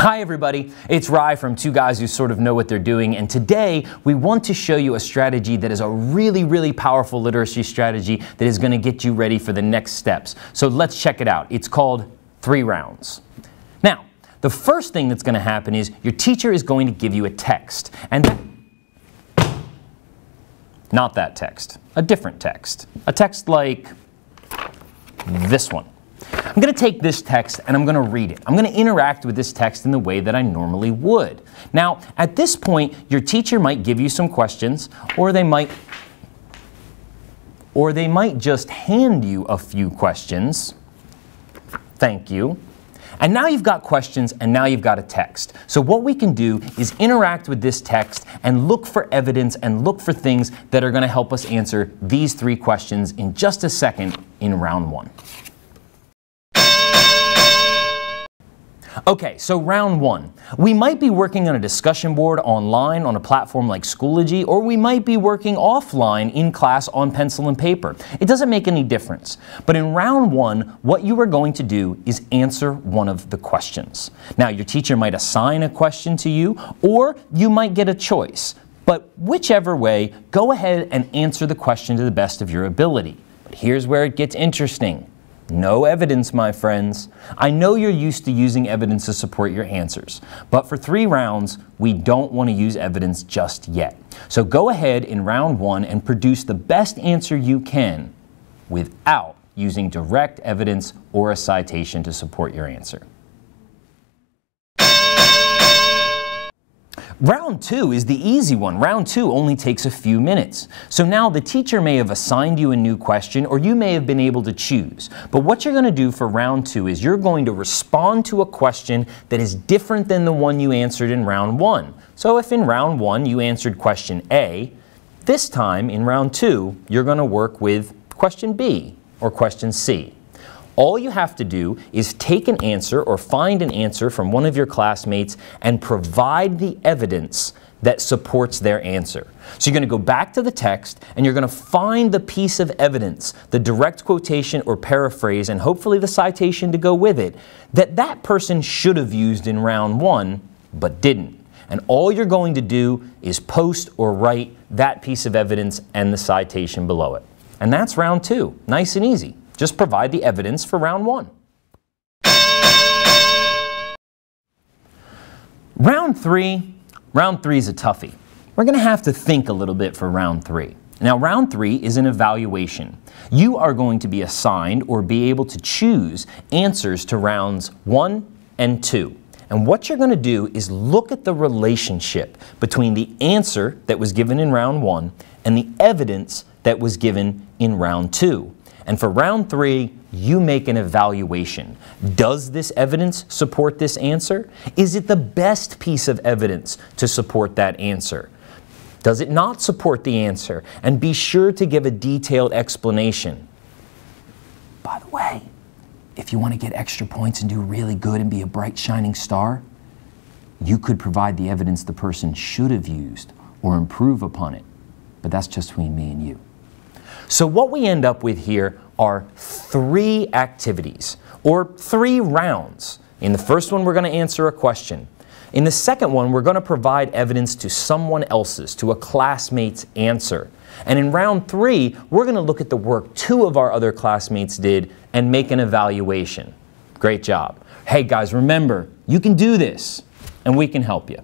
Hi everybody, it's Rye from Two Guys Who Sort of Know What They're Doing, and today we want to show you a strategy that is a really powerful literacy strategy that is going to get you ready for the next steps. So let's check it out. It's called 3 rounds. Now, the first thing that's going to happen is your teacher is going to give you a text, and not that text, a different text. A text like this one. I'm going to take this text and I'm going to read it. I'm going to interact with this text in the way that I normally would. Now, at this point, your teacher might give you some questions, or they might just hand you a few questions. Thank you. And now you've got questions, and now you've got a text. So what we can do is interact with this text and look for evidence and look for things that are going to help us answer these 3 questions in just a second in round 1. Okay, so round 1. We might be working on a discussion board online on a platform like Schoology, or we might be working offline in class on pencil and paper. It doesn't make any difference. But in round 1, what you are going to do is answer one of the questions. Now, your teacher might assign a question to you, or you might get a choice. But whichever way, go ahead and answer the question to the best of your ability. But here's where it gets interesting. No evidence, my friends. I know you're used to using evidence to support your answers, but for 3 rounds, we don't want to use evidence just yet. So go ahead in round 1 and produce the best answer you can without using direct evidence or a citation to support your answer. Round 2 is the easy one. Round 2 only takes a few minutes. So now the teacher may have assigned you a new question, or you may have been able to choose. But what you're going to do for round 2 is you're going to respond to a question that is different than the one you answered in round 1. So if in round 1 you answered question A, this time in round 2 you're going to work with question B or question C. All you have to do is take an answer or find an answer from one of your classmates and provide the evidence that supports their answer. So you're going to go back to the text and you're going to find the piece of evidence, the direct quotation or paraphrase, and hopefully the citation to go with it, that person should have used in round 1 but didn't. And all you're going to do is post or write that piece of evidence and the citation below it. And that's round 2. Nice and easy. Just provide the evidence for round 1. Round 3 is a toughie. We're going to have to think a little bit for round 3. Now, round 3 is an evaluation. You are going to be assigned or be able to choose answers to rounds 1 and 2. And what you're going to do is look at the relationship between the answer that was given in round 1 and the evidence that was given in round 2. And for round 3, you make an evaluation. Does this evidence support this answer? Is it the best piece of evidence to support that answer? Does it not support the answer? And be sure to give a detailed explanation. By the way, if you want to get extra points and do really good and be a bright shining star, you could provide the evidence the person should have used or improve upon it. But that's just between me and you. So what we end up with here are 3 activities, or 3 rounds. In the first one, we're going to answer a question. In the second one, we're going to provide evidence to someone else's, to a classmate's answer. And in round 3, we're going to look at the work 2 of our other classmates did and make an evaluation. Great job. Hey guys, remember, you can do this, and we can help you.